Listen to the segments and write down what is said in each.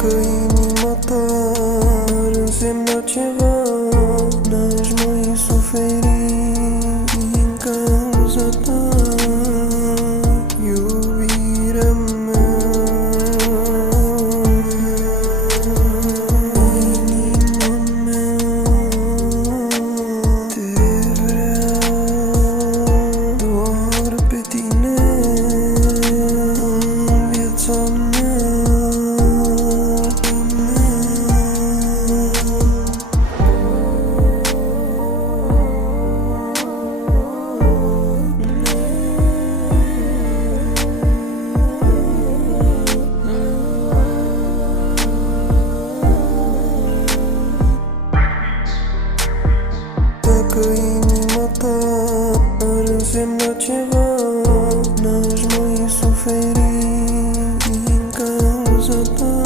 Dacă inima ta ar însemna ceva, n-aș mai suferi din cauza ta, iubirea mea. Inima mea te vrea doar pe tine în viața mea. Dacă inima ta ar însemna ceva, n-aș mai suferi din cauza ta,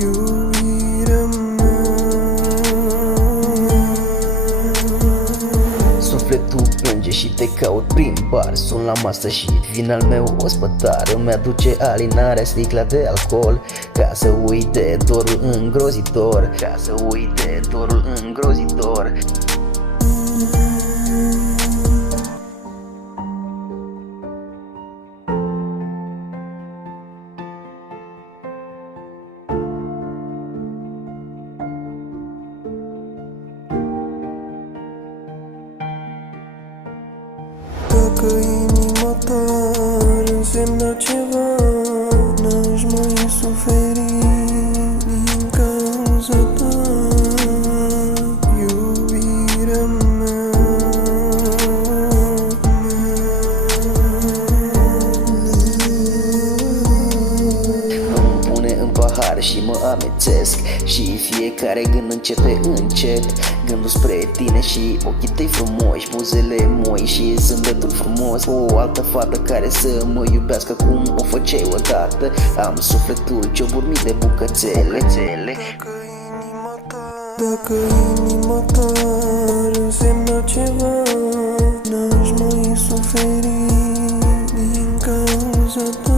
iubirea mea. Sufletul plânge și te caut prin bar. Sun la masă și vin al meu ospătar. Îmi aduce alinarea sticla de alcool, ca să uit de dorul îngrozitor, ca să uit de dorul îngrozitor. Dacă inima ta ar însemna ceva, n-aș mai suferi din cauza ta, iubirea mea. Îmi pune în pahar și mă amețesc, și fiecare gând începe încet. Gândul spre tine și ochii tăi frumoși, buzele moi și zâmbetul frumos. O altă fată care să mă iubească cum o făceai odată. Am sufletul cioburi mii de bucățele. Dacă inima ta ar însemna ceva, n-aș mai suferi din cauza ta.